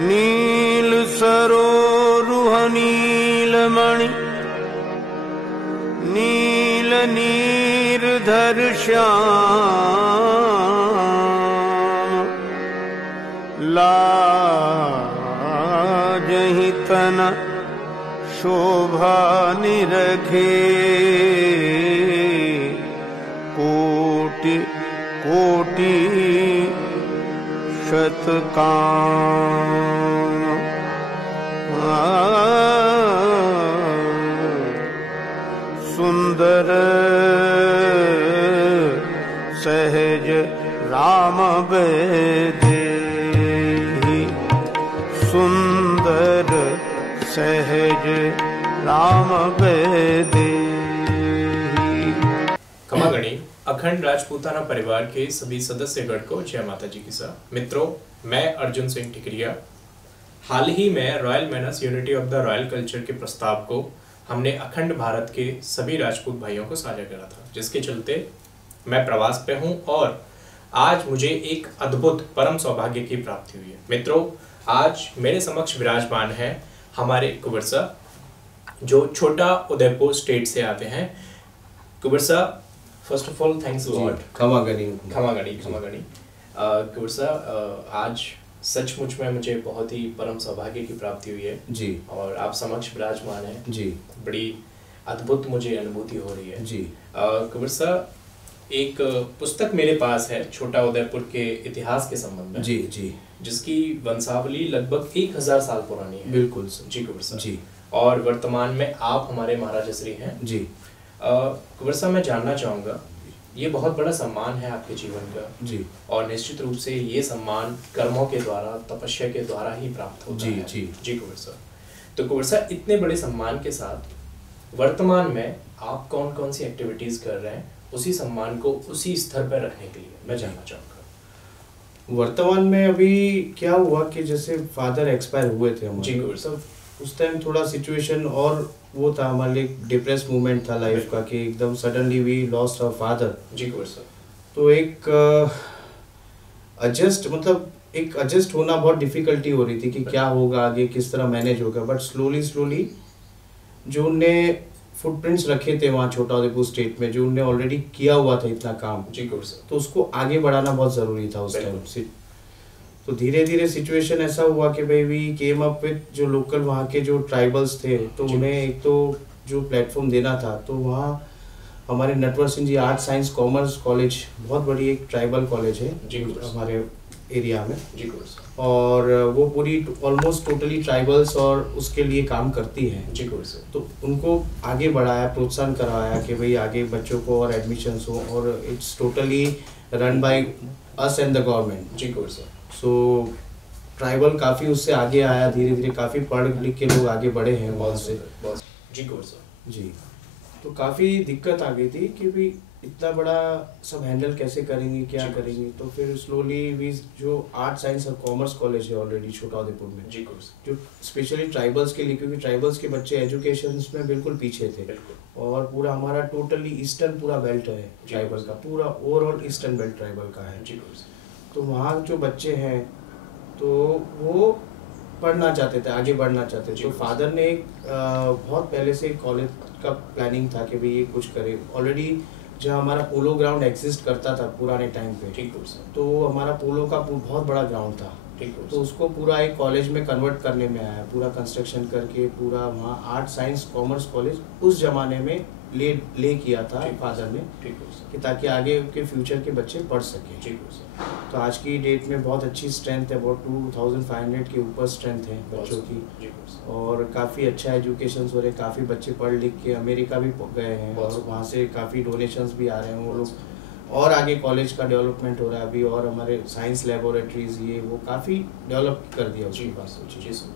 नील सरोरुह नीलमणि नील नीरधर श्याम लाजहि तन शोभा निरखे कोटि कोटि शतकाम। सुंदर सहज राम बेदेहि सुंदर सहज राम बेदेहि। खमागणी अखंड राजपूताना परिवार के सभी सदस्यगण को जय माता जी की साथ। मित्रों, मैं अर्जुन सिंह ठिकरिया। हाल ही में royal manners unity of the royal culture के प्रस्ताव को हमने अखंड भारत के सभी राजपूत भाइयों को साझा करा था, जिसके चलते मैं प्रवास पे हूँ और आज मुझे एक अद्भुत परम सौभाग्य की प्राप्ति हुई है। मित्रों, आज मेरे समक्ष विराजमान है हमारे कुंवर साहब, जो छोटा उदयपुर स्टेट से आते हैं। Kunwar Sahab, first of all thanks lot. खमागणी कुंवर साहब, आज सचमुच में मुझे बहुत ही परम सौभाग्य की प्राप्ति हुई है जी, और आप समक्ष विराजमान हैं जी। बड़ी अद्भुत मुझे अनुभूति हो रही है जी। कुंवर साहब, एक पुस्तक मेरे पास है छोटा उदयपुर के इतिहास के संबंध में, जी जी, जिसकी वंशावली लगभग 1000 साल पुरानी है। बिल्कुल सर। जी कुंवर साहब जी। और वर्तमान में आप हमारे महाराजा श्री हैं जी। कुंवर साहब, मैं जानना चाहूँगा, ये बहुत बड़ा सम्मान है आपके जीवन का जी, और निश्चित रूप से ये सम्मान कर्मों के द्वारा, तपस्या के द्वारा ही प्राप्त होता जी, है। जी। जी कुंवर साहब, तो कुंवर साहब, इतने बड़े सम्मान के साथ वर्तमान में आप कौन कौन सी एक्टिविटीज कर रहे हैं उसी सम्मान को उसी स्तर पर रखने के लिए, मैं जानना चाहूँगा। वर्तमान में अभी क्या हुआ कि जैसे फादर एक्सपायर हुए थे हमारे, जी कुंवर साहब, उस टाइम थोड़ा सिचुएशन और वो था, हमारे लिए डिप्रेस मोमेंट था लाइफ का कि एकदम suddenly we lost our father. जी कुंवर साहब, तो एक एडजस्ट होना बहुत डिफिकल्टी हो रही थी कि क्या होगा आगे, किस तरह मैनेज होगा। बट स्लोली जो उनने फुटप्रिंट्स रखे थे वहाँ छोटा उदयपुर स्टेट में, जो उनने ऑलरेडी किया हुआ था इतना काम, जी कुंवर साहब, तो उसको आगे बढ़ाना बहुत ज़रूरी था उस टाइम से। तो धीरे धीरे सिचुएशन ऐसा हुआ कि भाई वी केम अप विद जो लोकल वहाँ के जो ट्राइबल्स थे, तो उन्हें एक तो जो प्लेटफॉर्म देना था, तो वहाँ हमारे Natwar Singh ji art science commerce college, बहुत बड़ी एक ट्राइबल कॉलेज है हमारे एरिया में, जी कुंवर साहब, और वो पूरी ऑलमोस्ट टोटली ट्राइबल्स और उसके लिए काम करती है। जी कुंवर साहब, तो उनको आगे बढ़ाया, प्रोत्साहन कराया कि भाई आगे बच्चों को और एडमिशन्स हो, और it's totally run by us and the government. जी कुंवर साहब, सो ट्राइबल काफ़ी उससे आगे आया, धीरे धीरे काफ़ी पढ़ लिख के लोग आगे बढ़े हैं बहुत से। जी कुंवर साहब, जी। तो काफ़ी दिक्कत आ गई थी कि भी इतना बड़ा सब हैंडल कैसे करेंगे, क्या करेंगे। तो फिर स्लोली वी जो आर्ट साइंस और कॉमर्स कॉलेज है ऑलरेडी छोटा उदयपुर में, जी कुंवर साहब, जो स्पेशली ट्राइबल्स के लिए, क्योंकि ट्राइबल्स के बच्चे एजुकेशन में बिल्कुल पीछे थे, और पूरा हमारा टोटली ईस्टर्न पूरा बेल्ट है ट्राइबल का, पूरा ओवरऑल ईस्टर्न बेल्ट ट्राइबल का है। जी कुंवर साहब, तो वहाँ जो बच्चे हैं तो वो पढ़ना चाहते थे, आगे बढ़ना चाहते थे। तो फादर ने एक बहुत पहले से कॉलेज का प्लानिंग था कि भाई ये कुछ करे। ऑलरेडी जहाँ हमारा पोलो ग्राउंड एग्जिस्ट करता था पुराने टाइम पे, ठीक है सर, तो हमारा पोलो का बहुत बड़ा ग्राउंड था, ठीक है, तो उसको पूरा एक कॉलेज में कन्वर्ट करने में आया, पूरा कंस्ट्रक्शन करके पूरा वहाँ आर्ट साइंस कॉमर्स कॉलेज उस जमाने में ले किया था फादर ने, ठीक है सर, कि ताकि आगे के फ्यूचर के बच्चे पढ़ सकें। ठीक है सर। तो आज की डेट में बहुत अच्छी स्ट्रेंथ है, बहुत 2500 के ऊपर स्ट्रेंथ है बच्चों की, और काफ़ी अच्छा एजुकेशन हो रहे, काफ़ी बच्चे पढ़ लिख के अमेरिका भी गए हैं, और वहाँ से काफ़ी डोनेशंस भी आ रहे हैं वो लोग, और आगे कॉलेज का डेवलपमेंट हो रहा है अभी, और हमारे साइंस लेबोरेटरीज ये वो काफ़ी डेवलप कर दिया उसके पास। जी सर,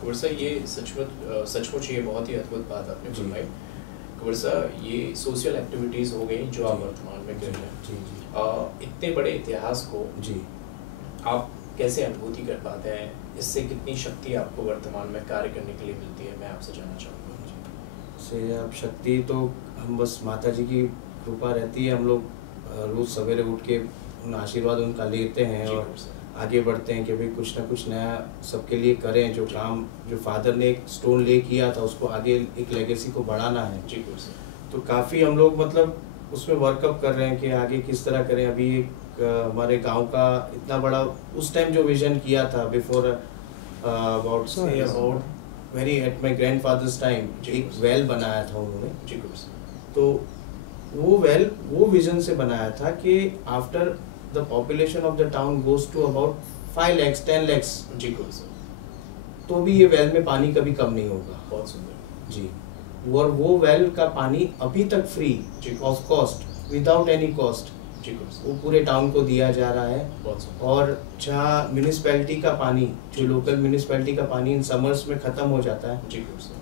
कुंवर सर ये सचमुच ये बहुत ही अद्भुत बात आपने बताई। कुंवर सर ये सोशल एक्टिविटीज़ हो गई जो आप वर्तमान में कर रहे हैं, जी जी, इतने बड़े इतिहास को जी आप कैसे अनुभूति कर पाते हैं, इससे कितनी शक्ति आपको वर्तमान में कार्य करने के लिए मिलती है, मैं आपसे जानना चाहूँगा। से अब शक्ति तो हम बस माता जी की कृपा रहती है, हम लोग रोज़ सवेरे उठ के उन आशीर्वाद उनका लेते हैं, और आगे बढ़ते हैं कि भाई कुछ ना कुछ नया सबके लिए करें, जो काम जो फादर ने एक स्टोन ले किया था उसको आगे एक लेगेसी को बढ़ाना है। तो काफ़ी हम लोग मतलब उसमें वर्कअप कर रहे हैं कि आगे किस तरह करें। अभी एक हमारे गांव का इतना बड़ा उस टाइम जो विजन किया था before about very at my grandfathers time, एक वेल बनाया था उन्होंने। तो वो विजन से बनाया था कि after the population of the town goes to about 5 lakhs 10 lakhs तो भी ये वेल में पानी कभी कम नहीं होगा। बहुत सुंदर जी। और वो वेल का पानी अभी तक free of cost, without any cost, वो पूरे टाउन को दिया जा रहा है। और जहाँ म्यूनिसपैलिटी का पानी, जो लोकल म्यूनिसपैलिटी का पानी इन समर्स में खत्म हो जाता है,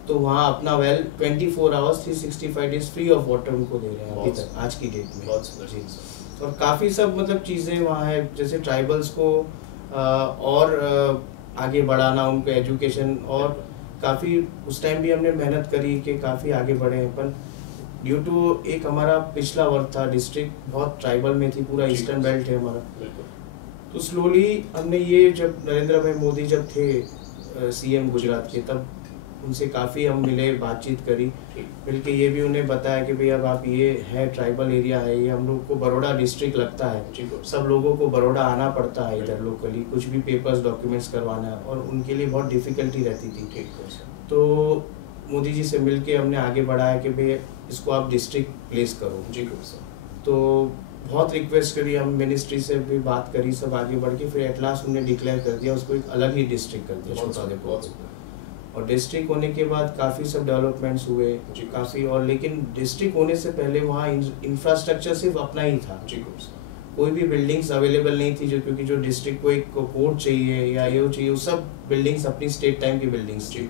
तो वहाँ अपना well 24 hours 365 days free of water उनको दे रहे हैं अभी तक आज की डेट में। जी। और काफ़ी सब मतलब चीज़ें वहाँ है, जैसे ट्राइबल्स को और आगे बढ़ाना, उनको एजुकेशन, और काफ़ी उस टाइम भी हमने मेहनत करी कि काफ़ी आगे बढ़े हैं। पर ड्यू टू एक हमारा पिछला वर्क था, डिस्ट्रिक्ट बहुत ट्राइबल में थी, पूरा ईस्टर्न बेल्ट है हमारा, तो स्लोली हमने ये, जब नरेंद्र भाई मोदी जब थे सीएम गुजरात के, तब उनसे काफ़ी हम मिले, बातचीत करी, मिलके ये भी उन्हें बताया कि भाई अब आप ये है ट्राइबल एरिया है, ये हम लोग को बड़ौदा डिस्ट्रिक्ट लगता है, सब लोगों को बड़ौदा आना पड़ता है इधर लोकली, कुछ भी पेपर्स डॉक्यूमेंट्स करवाना है, और उनके लिए बहुत डिफ़िकल्टी रहती थी। तो मोदी जी से मिलके हमने आगे बढ़ाया कि भाई इसको आप डिस्ट्रिक्ट प्लेस करो। तो बहुत रिक्वेस्ट करी, हम मिनिस्ट्री से भी बात करी, सब आगे बढ़ के फिर एट लास्ट उन्होंने डिक्लेयर कर दिया, उसको एक अलग ही डिस्ट्रिक्ट कर दिया, छोटाउदेपुर। और डिस्ट्रिक्ट होने के बाद काफ़ी सब डेवलपमेंट्स हुए काफ़ी, और लेकिन डिस्ट्रिक्ट होने से पहले वहाँ इंफ्रास्ट्रक्चर सिर्फ अपना ही था, कोई भी बिल्डिंग्स अवेलेबल नहीं थी, जो क्योंकि जो डिस्ट्रिक्ट को एक कोर्ट चाहिए या ये चाहिए, वो सब बिल्डिंग्स अपनी स्टेट टाइम की बिल्डिंग्स थी।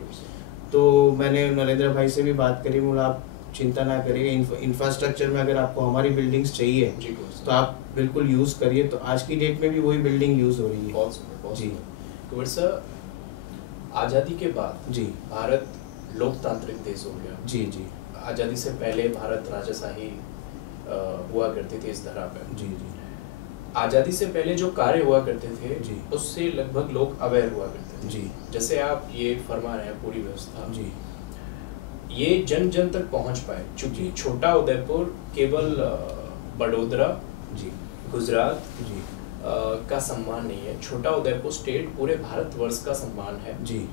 तो मैंने नरेंद्र भाई से भी बात करी, बोला आप चिंता ना करिए, इंफ्रास्ट्रक्चर में अगर आपको हमारी बिल्डिंग्स चाहिए तो आप बिल्कुल यूज़ करिए। तो आज की डेट में भी वही बिल्डिंग यूज़ हो रही है। बहुत जी। कुंवर सर, आज़ादी के बाद जी भारत लोकतांत्रिक देश हो गया। जी जी। आज़ादी से पहले भारत राजाशाही हुआ करती थी इस धरा पे। जी जी। आज़ादी से पहले जो कार्य हुआ करते थे जी, उससे लगभग लोग अवेयर हुआ करते थे जी। जैसे आप ये फरमा रहे हैं, पूरी व्यवस्था जी, ये जन जन तक पहुंच पाए, क्योंकि छोटा उदयपुर केवल बड़ोदरा जी, गुजरात जी का सम्मान नहीं है, छोटा उदयपुर स्टेट पूरे भारतवर्ष का सम्मान है जी।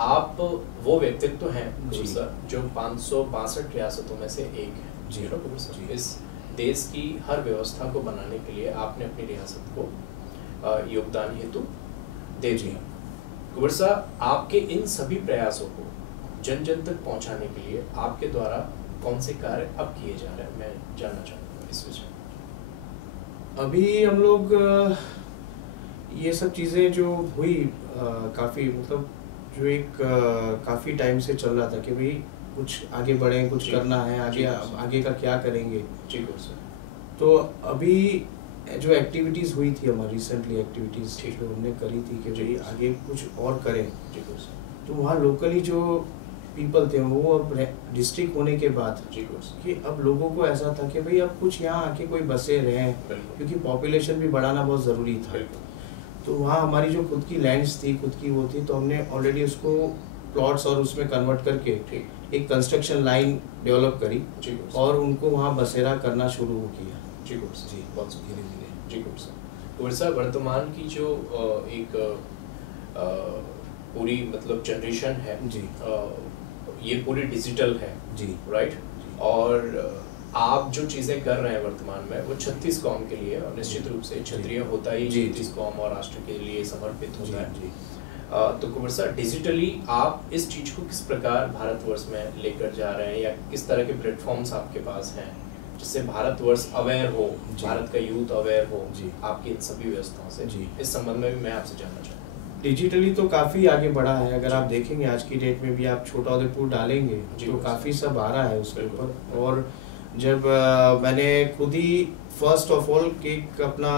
आप वो व्यक्तित्व हैं सर जो 562 रियासतों में से एक है जी, जी। इस देश की हर व्यवस्था को बनाने के लिए आपने अपनी रियासत को योगदान हेतु दे दिया। कुंवर साहब, आपके इन सभी प्रयासों को जन जन तक पहुंचाने के लिए आपके द्वारा कौन से कार्य अब किए जा रहे हैं, मैं जानना चाहूँगा इस विषय में। अभी हम लोग ये सब चीज़ें जो हुई काफ़ी मतलब जो एक काफ़ी टाइम से चल रहा था कि भाई कुछ आगे बढ़ें, कुछ करना है, आगे का क्या करेंगे जी। तो अभी जो एक्टिविटीज़ हुई थी हमारी रिसेंटली, एक्टिविटीज़ जो हमने करी थी कि भाई आगे कुछ और करें, तो वहाँ लोकली जो पीपल थे वो अब डिस्ट्रिक्ट होने के बाद कि अब लोगों को ऐसा था कि भाई अब कुछ यहाँ आके कोई बसे रहें, क्योंकि पॉपुलेशन भी बढ़ाना बहुत ज़रूरी था। तो वहाँ हमारी जो खुद की लैंड्स थी, खुद की वो थी, तो हमने ऑलरेडी उसको प्लॉट्स और उसमें कन्वर्ट करके एक कंस्ट्रक्शन लाइन डेवलप करी और उनको वहाँ बसेरा करना शुरू किया जी। बहुत धीरे धीरे जी। कुंवर साहब, वर्तमान की जो एक पूरी मतलब जनरेशन है जी, ये पूरी डिजिटल है जी, राइट। और आप जो चीज़ें कर रहे हैं वर्तमान में वो 36 कौम के लिए, और निश्चित रूप से क्षत्रिय होता ही 36 कौम और राष्ट्र के लिए समर्पित होता है जी। तो कुंवर साहब, डिजिटली आप इस चीज़ को किस प्रकार भारतवर्ष में लेकर जा रहे हैं, या किस तरह के प्लेटफॉर्म्स आपके पास हैं जिससे भारतवर्ष अवेयर हो, भारत का यूथ अवेयर हो आपकी इन सभी व्यवस्थाओं से जी? इस संबंध में भी मैं आपसे जानना चाहूँगा। डिजिटली तो काफ़ी आगे बढ़ा है, अगर आप देखेंगे आज की डेट में भी आप छोटा उदयपुर डालेंगे तो काफ़ी सब आ रहा है उसके ऊपर। और जब मैंने खुद ही फर्स्ट ऑफ ऑल एक अपना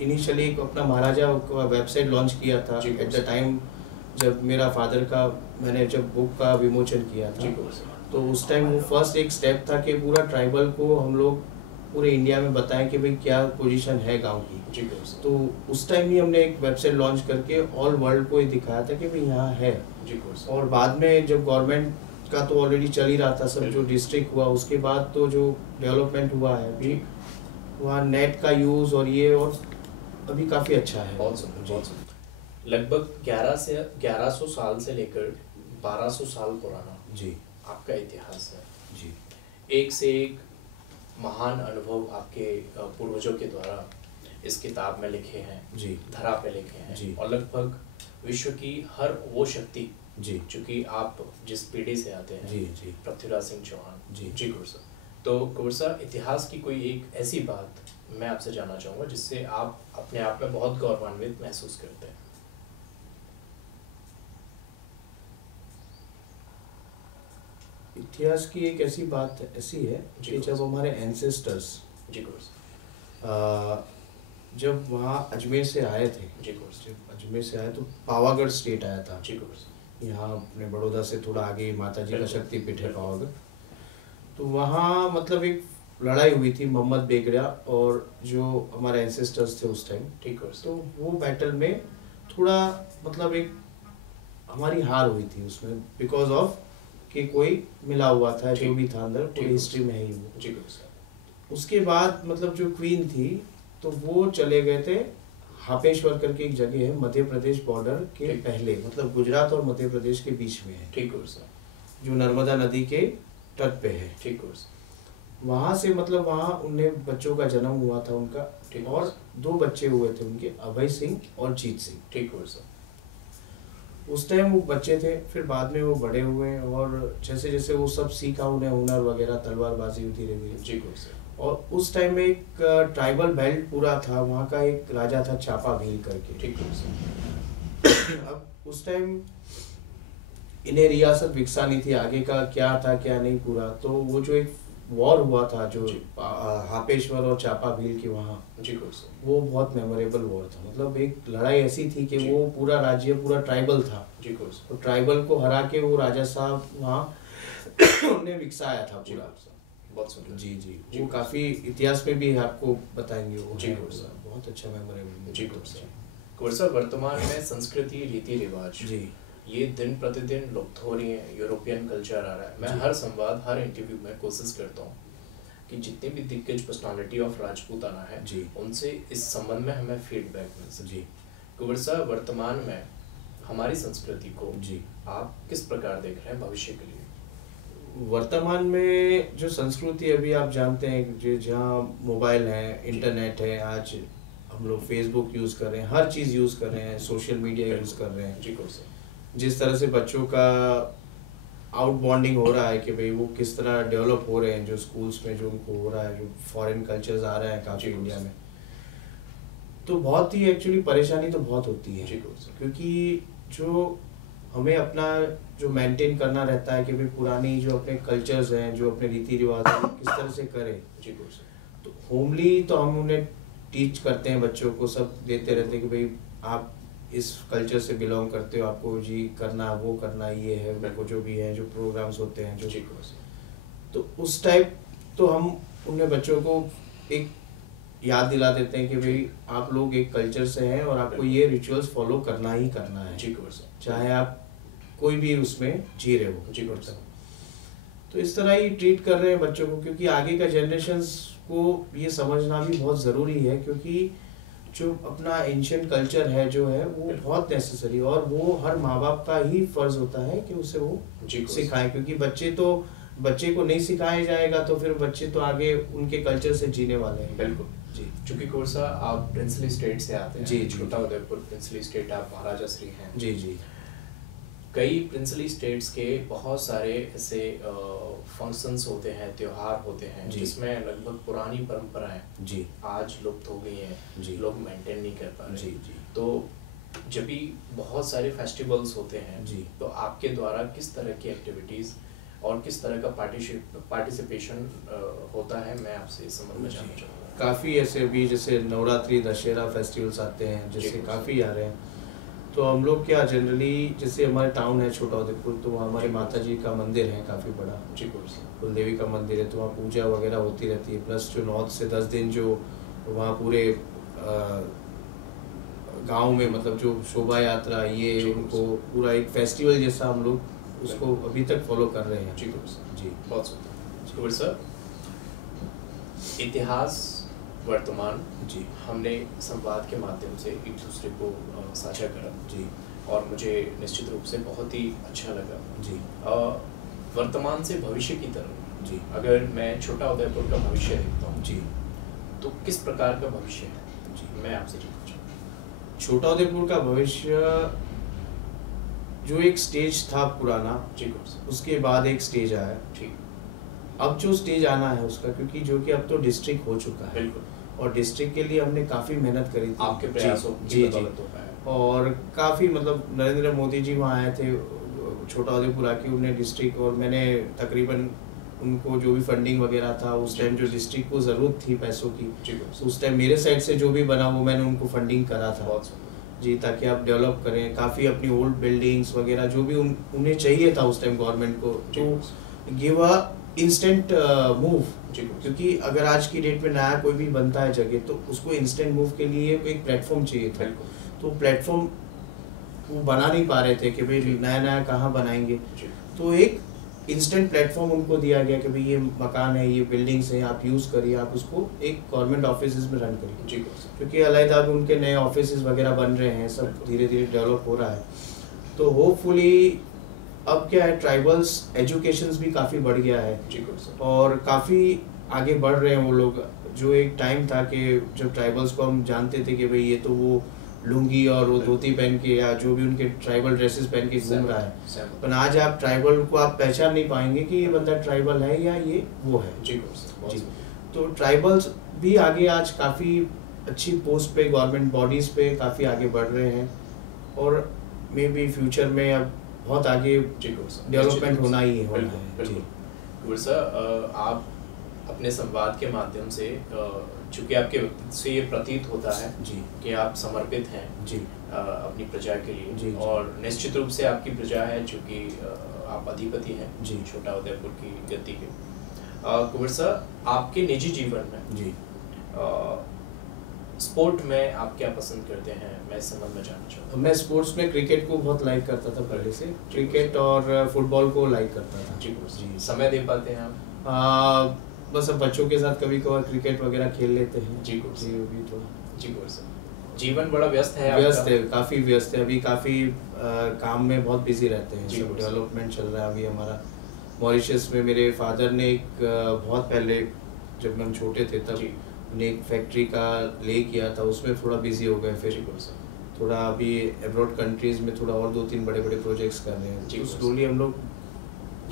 इनिशियली एक अपना महाराजा का वेबसाइट लॉन्च किया था एट द टाइम जब मेरा फादर का मैंने जब बुक का विमोचन किया था, तो उस टाइम वो फर्स्ट एक स्टेप था कि पूरा ट्राइबल को हम लोग पूरे इंडिया में बताएं कि भाई क्या पोजीशन है गांव की। जी तो उस टाइम ही हमने एक वेबसाइट लॉन्च करके ऑल वर्ल्ड को ही दिखाया था कि भाई यहाँ है। जी और बाद में जब गवर्नमेंट का तो ऑलरेडी चल ही रहा था सब, जो डिस्ट्रिक्ट हुआ उसके बाद तो जो डेवलपमेंट हुआ है अभी वहाँ नेट का यूज़ और ये और अभी काफ़ी अच्छा है। बहुत सुंदर, बहुत सुंदर। लगभग 1100 साल से लेकर 1200 साल पुराना जी आपका इतिहास है जी। एक से एक महान अनुभव आपके पूर्वजों के द्वारा इस किताब में लिखे हैं जी, धरा पे लिखे हैं जी। और लगभग विश्व की हर वो शक्ति जी, चूंकि आप जिस पीढ़ी से आते हैं जी जी पृथ्वीराज सिंह चौहान जी, जी कुर्सा, तो कुर्सा इतिहास की कोई एक ऐसी बात मैं आपसे जानना चाहूँगा जिससे आप अपने आप में बहुत गौरवान्वित महसूस करते हैं। इतिहास की एक ऐसी बात ऐसी है कि जब हमारे एंसेस्टर्स जी कुर्सा जब वहाँ अजमेर से आए थे, जी कुर्सा जब अजमेर से आए तो पावागढ़ स्टेट आया था। जी कुर्सा यहाँ अपने बड़ौदा से थोड़ा आगे माता जी का बिल्कुल, शक्तिपीठ है बिल्कुल। पावागढ़। तो वहाँ मतलब एक लड़ाई हुई थी मोहम्मद बेगड़ा और जो हमारे एंसेस्टर्स थे उस टाइम। ठीक कुर्सा तो वो बैटल में थोड़ा मतलब एक हमारी हार हुई थी उसमें बिकॉज ऑफ कि कोई मिला हुआ था जो भी था अंदर, पूरी हिस्ट्री में है ही वो। जी कुर्सा उसके बाद मतलब जो क्वीन थी तो वो चले गए थे हापेश्वर करके एक जगह है मध्य प्रदेश बॉर्डर के ठीक। पहले, मतलब गुजरात और मध्य प्रदेश के बीच में है, ठीक कुर्सा जो नर्मदा नदी के तट पे है। ठीक कुर्सा वहाँ से मतलब वहाँ उन्हें बच्चों का जन्म हुआ था उनका, ठीक। और 2 बच्चे हुए थे उनके, अभय सिंह और जीत सिंह। ठीक कुर्सा उस टाइम वो बच्चे थे, फिर बाद में वो बड़े हुए और जैसे जैसे वो सब सीखा उन्हें हुनर वगैरह तलवारबाजी धीरे धीरे। जी कुर्सा और उस टाइम में एक ट्राइबल बेल्ट पूरा था, वहाँ का एक राजा था चापा भील करके। ठीक कुर्सा अब उस टाइम इन्हें रियासत विकसा नहीं थी, आगे का क्या था क्या नहीं पूरा। तो वो जो एक वॉर हुआ था जो हापेश्वर और चापा भील की वहाँ, जी कुर्सा वो बहुत मेमोरेबल वॉर था। मतलब एक लड़ाई ऐसी थी कि जी। वो पूरा राज्य पूरा ट्राइबल था, जी कुर्सा तो ट्राइबल को हरा के वो राजा साहब वहाँ उन्हें विकसाया था जी पूरा। कुर्सा बहुत सुंदर जी जी, जी, वो काफी इतिहास में भी आपको बताएंगे वो जी, है कुर्सा। बहुत अच्छा मेमोरेबल। जी कुर्सा कुर्सा वर्तमान में संस्कृति रीति रिवाज जी ये दिन प्रतिदिन लुप्त हो रही है, यूरोपियन कल्चर आ रहा है। मैं जी। हर संवाद हर इंटरव्यू में कोशिश करता हूँ कि जितने भी दिग्गज पर्सनालिटी ऑफ राजपूताना है जी उनसे इस संबंध में हमें फीडबैक मिल सके। जी कुर्सा वर्तमान में हमारी संस्कृति को जी। आप किस प्रकार देख रहे हैं भविष्य के लिए? वर्तमान में जो संस्कृति अभी आप जानते हैं जो जहाँ मोबाइल है, इंटरनेट है, आज हम लोग फेसबुक यूज़ कर रहे हैं, हर चीज़ यूज़ कर रहे हैं, सोशल मीडिया यूज़ कर रहे हैं। जी कुर्सा जिस तरह से बच्चों का आउट बॉन्डिंग हो रहा है कि भाई वो किस तरह डेवलप हो रहे हैं, जो स्कूल्स में जो उनको हो रहा है, जो फॉरेन कल्चर्स आ रहे हैं काफ़ी जी, इंडिया में, तो बहुत ही एक्चुअली परेशानी तो बहुत होती है। जी कुर्सा क्योंकि जो हमें अपना जो मेंटेन करना रहता है कि भाई पुरानी जो अपने कल्चर्स हैं, जो अपने रीति रिवाज हैं, किस तरह से करें। जी कुर्सा तो होमली तो हम उन्हें टीच करते हैं, बच्चों को सब देते रहते हैं कि भाई आप इस कल्चर से बिलोंग करते हो, आपको जी करना वो करना ये है, उनको जो भी है जो प्रोग्राम्स होते हैं जो, जी कुर्सा तो उस टाइप तो हम उन्हें बच्चों को एक याद दिला देते हैं कि भाई आप लोग एक कल्चर से हैं और आपको ये रिचुअल्स फॉलो करना ही करना है, जी कुर्सा चाहे आप कोई भी उसमें जी रहे हो। जी कुर्सा तो इस तरह ही ट्रीट कर रहे हैं बच्चों को, क्योंकि आगे का जनरेशन्स को ये समझना भी बहुत ज़रूरी है, क्योंकि जो अपना एंशियंट कल्चर है जो है वो बहुत नेसेसरी, और वो हर माँ बाप का ही फर्ज होता है कि उसे वो सिखाएं, क्योंकि बच्चे को नहीं सिखाया जाएगा तो फिर बच्चे तो आगे उनके कल्चर से जीने वाले हैं। बिल्कुल जी। चूंकि कोर्सा आप प्रिंसली स्टेट से आते हैं, जी, जी। छोटा उदयपुर प्रिंसली स्टेट, आप महाराजा श्री हैं। जी जी कई प्रिंसली स्टेट्स के बहुत सारे ऐसे फंक्शंस होते हैं, त्योहार होते हैं जी। जिसमें लगभग पुरानी परंपराएं जी आज लुप्त हो गई हैं, जी। लोग मेंटेन नहीं कर पा रहे। जी जी तो जब भी बहुत सारे फेस्टिवल्स होते हैं जी। तो आपके द्वारा किस तरह की एक्टिविटीज़ और किस तरह का पार्टिसिपेशन होता है, मैं आपसे इस संबंध में जानना चाहूँगा। काफ़ी ऐसे अभी जैसे नवरात्रि दशहरा फेस्टिवल्स आते हैं, जैसे जी। काफ़ी आ रहे हैं, तो हम लोग क्या जनरली, जैसे हमारे टाउन है छोटा उदयपुर, तो वहाँ हमारे माता जी का मंदिर है काफ़ी बड़ा, कुलदेवी का मंदिर है, तो वहाँ पूजा वगैरह होती रहती है। प्लस जो 9 से 10 दिन जो वहाँ पूरे गांव में मतलब जो शोभा यात्रा, ये उनको पूरा एक फेस्टिवल जैसा हम लोग उसको अभी तक फॉलो कर रहे हैं। जी बहुत सुंदर सर। इतिहास, वर्तमान जी हमने संवाद के माध्यम से एक दूसरे को साझा करा जी, और मुझे निश्चित रूप से बहुत ही अच्छा लगा जी। वर्तमान से भविष्य की तरफ जी, अगर मैं छोटा उदयपुर का भविष्य देखता हूँ जी, तो किस प्रकार का भविष्य है जी, मैं आपसे जानना चाहूँगा। छोटा उदयपुर का भविष्य जो एक स्टेज था पुराना जी, उसके बाद एक स्टेज आया ठीक, अब जो स्टेज आना है उसका, क्योंकि जो कि अब तो डिस्ट्रिक्ट हो चुका है बिल्कुल, और डिस्ट्रिक्ट के लिए हमने काफ़ी मेहनत करी थी आपके प्रयासों जी जी, और काफ़ी मतलब नरेंद्र मोदी जी वहाँ आए थे छोटा उदयपुर आके, उन्होंने डिस्ट्रिक्ट, और मैंने तकरीबन उनको जो भी फंडिंग वगैरह था उस टाइम जो डिस्ट्रिक्ट को ज़रूरत थी पैसों की, उस टाइम मेरे साइड से जो भी बना वो मैंने उनको फंडिंग करा था जी, ताकि आप डेवलप करें काफ़ी अपनी ओल्ड बिल्डिंग्स वगैरह जो भी उन्हें चाहिए था उस टाइम गवर्नमेंट को, तो गिव अ इंस्टेंट मूव, क्योंकि अगर आज की डेट में नया कोई भी बनता है जगह तो उसको इंस्टेंट मूव के लिए एक प्लेटफॉर्म चाहिए था, तो प्लेटफॉर्म वो बना नहीं पा रहे थे कि भाई नया नया कहाँ बनाएंगे, तो एक इंस्टेंट प्लेटफॉर्म उनको दिया गया कि भाई ये मकान है, ये बिल्डिंग्स हैं, आप यूज़ करिए, आप उसको एक गवर्नमेंट ऑफिस में रन करिए, क्योंकि अलहदा उनके नए ऑफिस वगैरह बन रहे हैं, सब धीरे धीरे डेवलप हो रहा है। तो होपफुली अब क्या है, ट्राइबल्स एजुकेशंस भी काफ़ी बढ़ गया है और काफ़ी आगे बढ़ रहे हैं वो लोग। जो एक टाइम था कि जब ट्राइबल्स को हम जानते थे कि भाई ये तो वो लुंगी और वो धोती पहन के या जो भी उनके ट्राइबल ड्रेसेस पहन के घूम रहा है, पर आज आप ट्राइबल को आप पहचान नहीं पाएंगे कि ये बंदा ट्राइबल है या ये वो है जी। तो ट्राइबल्स भी आगे आज काफ़ी अच्छी पोस्ट पे, गवर्नमेंट बॉडीज़ पे काफ़ी आगे बढ़ रहे हैं, और मे बी फ्यूचर में अब बहुत आगे डेवलपमेंट होना ही है जी। सर आप अपने संवाद के माध्यम से, चूंकि आपके व्यक्तित्व से ये प्रतीत होता है जी कि आप समर्पित हैं जी अपनी प्रजा के लिए जी, और निश्चित रूप से आपकी प्रजा है, चूंकि आप अधिपति हैं जी छोटा उदयपुर की गद्दी के। कुंवर सर, आपके निजी जीवन में जी स्पोर्ट में आप क्या पसंद करते हैं, मैं इस संबंध में जानना चाहूँगा। मैं स्पोर्ट्स में क्रिकेट को बहुत लाइक करता था पहले से, क्रिकेट और फुटबॉल को लाइक करता था जी। समय दे पाते हैं आप? बस अब बच्चों के साथ कभी कभार क्रिकेट वगैरह खेल लेते हैं जी जी। अभी तो जी सर, जीवन बड़ा व्यस्त है काफ़ी व्यस्त है अभी, काफ़ी काम में बहुत बिजी रहते हैं, सब डेवलपमेंट चल रहा है अभी हमारा। मॉरिशस में मेरे फादर ने एक बहुत पहले जब हम छोटे थे तब ने एक फैक्ट्री का ले किया था, उसमें थोड़ा बिजी हो गए, फिर थोड़ा अभी अब्रॉड कंट्रीज में थोड़ा और 2-3 बड़े प्रोजेक्ट्स कर रहे हैं, तो स्लोली हम लोग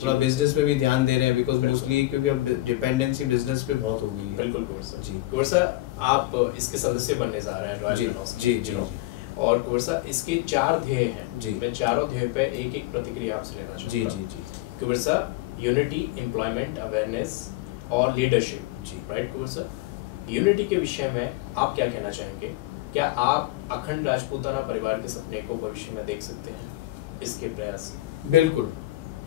थोड़ा बिजनेस पे भी ध्यान दे रहे हैं, बिकॉज मोस्टली क्योंकि अब डिपेंडेंसी बिजनेस पे बहुत हो गई है। बिल्कुल कुंवर सर जी। कुंवर सर, आप इसके सदस्य बनने जा रहे हैं रॉयल मेनस जी जी, और कुंवर सर इसके 4 ध्येय हैं जी, मैं चारों ध्येय पे एक प्रतिक्रिया आपसे लेना चाहूँगा जी जी। कुंवर सर, यूनिटी, एम्प्लॉयमेंट, अवेयरनेस और लीडरशिप जी, राइट कुंवर सर। यूनिटी के विषय में आप क्या कहना चाहेंगे? क्या आप अखंड राजपूताना परिवार के सपने को भविष्य में देख सकते हैं, इसके प्रयास? बिल्कुल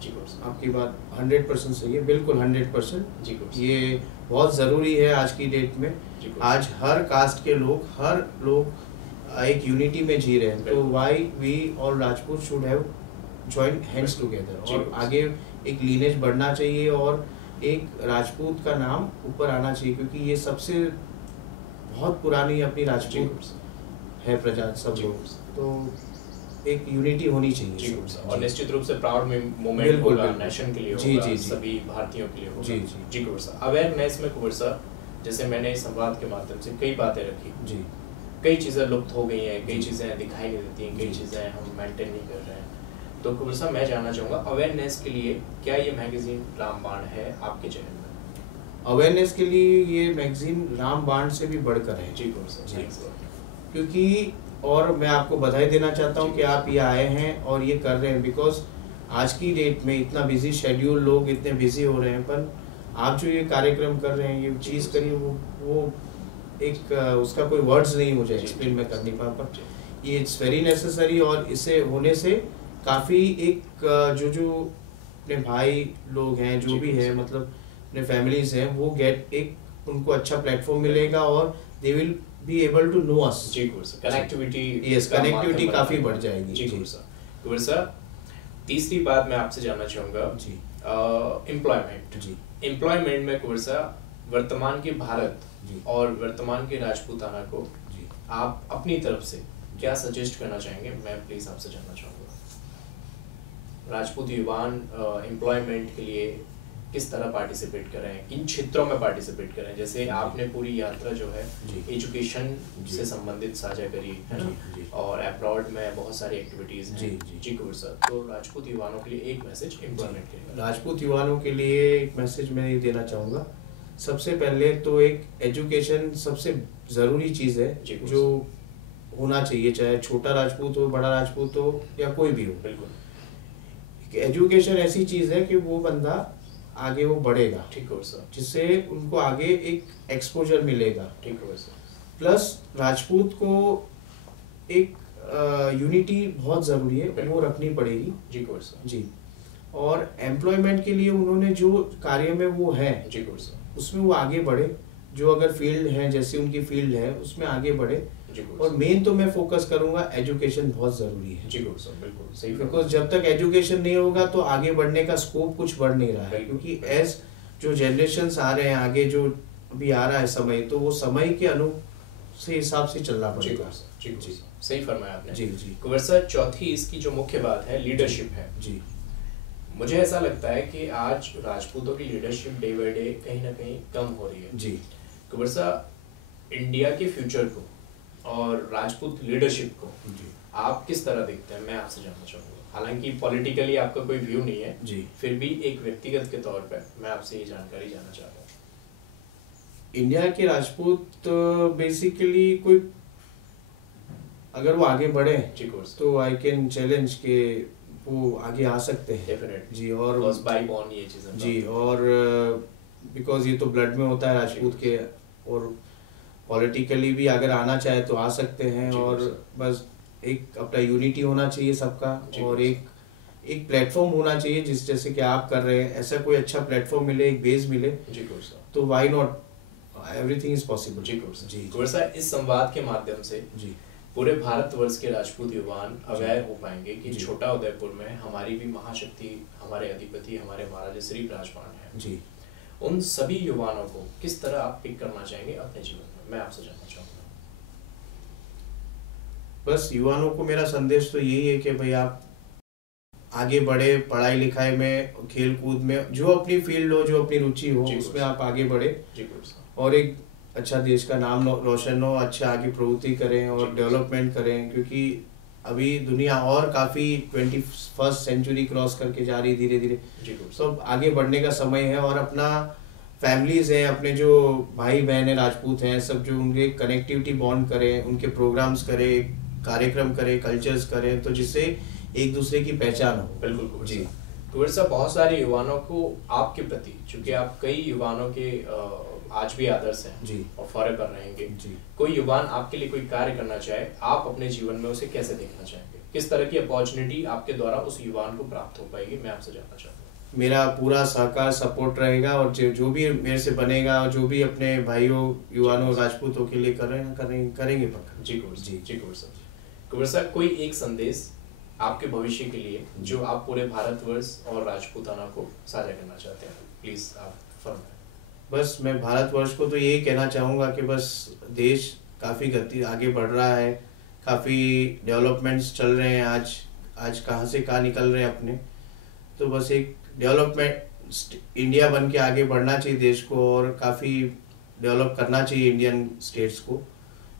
जी, आपकी बात 100% सही है, बिल्कुल 100% जी। ये बहुत ज़रूरी है आज की डेट में, आज हर कास्ट के लोग, हर लोग एक यूनिटी में जी रहे हैं, तो वाई वी और Rajput should have join hands together, और आगे एक लीनेज बढ़ना चाहिए और एक राजपूत का नाम ऊपर आना चाहिए, क्योंकि ये सबसे बहुत पुरानी अपनी राजपूत है प्रजा सब लोग, तो एक यूनिटी होनी चाहिए जी, और निश्चित रूप से प्राउड मोमेंट होगा नेशन के लिए, होगा जी, सभी भारतीयों के लिए होगा जी जी जी। कुंवर सर, अवेयरनेस में कुंवर सर, जैसे मैंने इस संवाद के माध्यम से कई बातें रखी जी, कई चीज़ें लुप्त हो गई हैं, कई चीज़ें दिखाई नहीं देती हैं, कई चीज़ें हम मेंटेन नहीं कर रहे हैं, तो कुंवर सर मैं जानना चाहूँगा अवेयरनेस के लिए क्या ये मैगजीन रामबाण है आपके चैनल में? अवेयरनेस के लिए ये मैगजीन रामबाण से भी बढ़कर है जी कुंवर सर जी, क्योंकि और मैं आपको बधाई देना चाहता हूँ कि आप ये आए हैं और ये कर रहे हैं, बिकॉज आज की डेट में इतना बिजी शेड्यूल, लोग इतने बिजी हो रहे हैं, पर आप जो ये कार्यक्रम कर रहे हैं, ये चीज़ करिए, वो एक उसका कोई वर्ड्स नहीं मुझे एक्सप्लेन मैं कर नहीं पा, पर ये इट्स वेरी नेसेसरी, और इसे होने से काफ़ी एक जो अपने भाई लोग हैं जो भी है, मतलब अपने फैमिलीज हैं, वो गेट एक उनको अच्छा प्लेटफॉर्म मिलेगा और they will be able to know us. जी सर, कनेक्टिविटी, यस, कनेक्टिविटी काफ़ी बढ़ जाएगी। जी सर, तीसरी बात मैं आपसे जानना चाहूँगा जी, एम्प्लॉयमेंट। जी, एम्प्लॉयमेंट में कुंवर साहब वर्तमान के भारत और वर्तमान के राजपूताना को जी आप अपनी तरफ से क्या सजेस्ट करना चाहेंगे, मैं प्लीज आपसे जानना चाहूँगा। राजपूत युवान एम्प्लॉयमेंट के लिए किस तरह पार्टिसिपेट करें, किन क्षेत्रों में पार्टिसिपेट करें, जैसे आपने पूरी यात्रा जो है एजुकेशन से संबंधित साझा करी है ना, और अब्रॉड में बहुत सारी एक्टिविटीज हैं। जी कुंवर सर, तो राजपूत युवानों के लिए एक मैसेज एम्प्लॉयमेंट के लिए। राजपूत युवानों के लिए एक मैसेज मैं ये देना चाहूँगा, सबसे पहले तो एक एजुकेशन सबसे ज़रूरी चीज़ है जो होना चाहिए, चाहे छोटा राजपूत हो, बड़ा राजपूत हो या कोई भी हो। बिल्कुल, एजुकेशन ऐसी चीज़ है कि वो बंदा आगे वो बढ़ेगा, ठीक है सर, जिससे उनको आगे एक एक्सपोजर मिलेगा, ठीक है सर। प्लस राजपूत को एक यूनिटी बहुत ज़रूरी है, वो रखनी पड़ेगी। जी सर। जी, और एम्प्लॉयमेंट के लिए उन्होंने जो कार्य में वो है, जी सर, उसमें वो आगे बढ़े, जो अगर फील्ड है, जैसे उनकी फील्ड है, उसमें आगे बढ़े। और मेन तो मैं फोकस करूंगा, एजुकेशन बहुत जरूरी है। जी सर, बिल्कुल सही, बिकॉज जब तक एजुकेशन नहीं होगा तो आगे बढ़ने का स्कोप कुछ बढ़ नहीं रहा है, क्योंकि एज जो जनरेशंस आ रहे हैं आगे, जो अभी आ रहा है समय, तो वो समय के से हिसाब से चलना पड़ेगा। जी, सही फरमाया आपने। जी जी कुंवर सर, चौथी इसकी जो मुख्य बात है लीडरशिप है। जी, मुझे ऐसा लगता है कि आज राजपूतों की लीडरशिप डे बाय डे कहीं ना कहीं कम हो रही है। जी कुंवर साहब, इंडिया के फ्यूचर को और राजपूत लीडरशिप को जी आप किस तरह देखते हैं, मैं आपसे जानना चाहूँगा। हालांकि पॉलिटिकली आपका कोई व्यू नहीं है जी, फिर भी एक व्यक्तिगत के तौर पर मैं आपसे ये जानकारी जानना चाहता हूँ। इंडिया के राजपूत बेसिकली कोई अगर वो आगे बढ़े तो आई कैन चैलेंज के वो आगे आ सकते हैं डेफिनेटली जी। और ये चीज़ें जी, और बिकॉज ये तो ब्लड में होता है राजपूत के, और पॉलिटिकली भी अगर आना चाहे तो आ सकते हैं। और बस एक अपना यूनिटी होना चाहिए सबका, और एक प्लेटफॉर्म होना चाहिए जिस जैसे कि आप कर रहे हैं, ऐसा कोई अच्छा प्लेटफॉर्म मिले, एक बेस मिले, तो why not, everything is possible. जी कुंवर साहब, इस संवाद के माध्यम से जी पूरे भारतवर्ष के राजपूत युवान अवेयर हो पाएंगे कि छोटा उदयपुर में हमारी भी महाशक्ति, हमारे अधिपति, हमारे महाराजा श्री विराजमान है जी। उन सभी युवाओं को किस तरह आप पिक करना चाहेंगे अपने जीवन में, मैं आपसे जानना चाहूँगा। बस युवाओं को मेरा संदेश तो यही है कि भाई आप आगे बढ़े, पढ़ाई लिखाई में, खेल कूद में, जो अपनी फील्ड हो, जो अपनी रुचि हो, उसमें आप आगे बढ़े और एक अच्छा देश का नाम रोशन हो, अच्छा आगे प्रवृत्ति करें और डेवलपमेंट करें, क्योंकि अभी दुनिया और काफ़ी 21st सेंचुरी क्रॉस करके जा रही धीरे धीरे, तो आगे बढ़ने का समय है। और अपना फैमिलीज हैं, अपने जो भाई बहन हैं राजपूत हैं, सब जो उनके कनेक्टिविटी बॉन्ड करें, उनके प्रोग्राम्स करें, कार्यक्रम करें, कल्चर्स करें, तो जिससे एक दूसरे की पहचान हो। बिल्कुल जी कुंवर साहब, बहुत सारे युवाओं को आपके प्रति, चूंकि आप कई युवाओं के आज भी आदर्श हैं जी और फॉरएवर रहेंगे जी, कोई युवान आपके लिए कोई कार्य करना चाहे, आप अपने जीवन में उसे कैसे देखना चाहेंगे, किस तरह की अपॉर्चुनिटी आपके द्वारा उस युवान को प्राप्त हो पाएगी, मैं आपसे जानना चाहता हूँ। मेरा पूरा सहकार सपोर्ट रहेगा, और जो भी मेरे से बनेगा, जो भी अपने भाइयों युवानों राजपूतों के लिए करेंगे पक्का। जी कुंवर साहब, कोई एक संदेश आपके भविष्य के लिए जो आप पूरे भारतवर्ष और राजपूताना को साझा करना चाहते हैं, प्लीज आप फरमाएं। बस मैं भारतवर्ष को तो यही कहना चाहूँगा कि बस देश काफ़ी गति आगे बढ़ रहा है, काफ़ी डेवलपमेंट्स चल रहे हैं, आज कहाँ से कहाँ निकल रहे हैं अपने, तो बस एक डेवलपमेंट इंडिया बन के आगे बढ़ना चाहिए देश को, और काफ़ी डेवलप करना चाहिए इंडियन स्टेट्स को,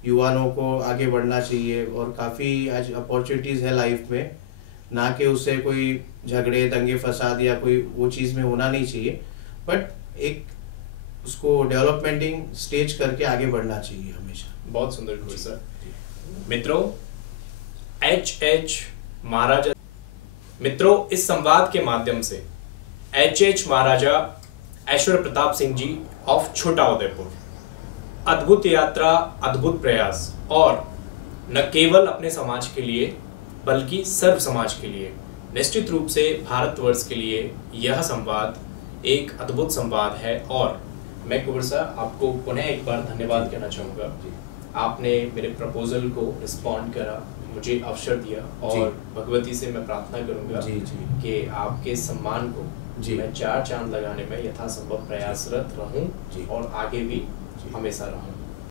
युवाओं को आगे बढ़ना चाहिए, और काफ़ी आज अपॉर्चुनिटीज़ है लाइफ में, ना कि उससे कोई झगड़े दंगे फसाद या कोई वो चीज़ में होना नहीं चाहिए, बट एक उसको डेवलपमेंटिंग स्टेज करके आगे बढ़ना चाहिए हमेशा। बहुत सुंदर कुंवर सर। मित्रों, एच महाराजा, इस संवाद के माध्यम से एच महाराजा ऐश्वर्य प्रताप सिंह जी ऑफ छोटा उदयपुर, अद्भुत यात्रा, अद्भुत प्रयास और न केवल अपने समाज के लिए बल्कि सर्व समाज के लिए। निश्चित रूप से भारतवर्ष के लिए यह संवाद एक अद्भुत संवाद है और मैं कुंवर साहब आपको पुनः एक बार धन्यवाद कहना चाहूँगा। आपने मेरे प्रपोजल को रिस्पॉन्ड करा, मुझे अवसर दिया और भगवती से मैं प्रार्थना करूँगा कि आपके सम्मान को मैं 4 चांद लगाने में यथासंभव प्रयासरत रहूँ और आगे भी हमेशा रहूँ।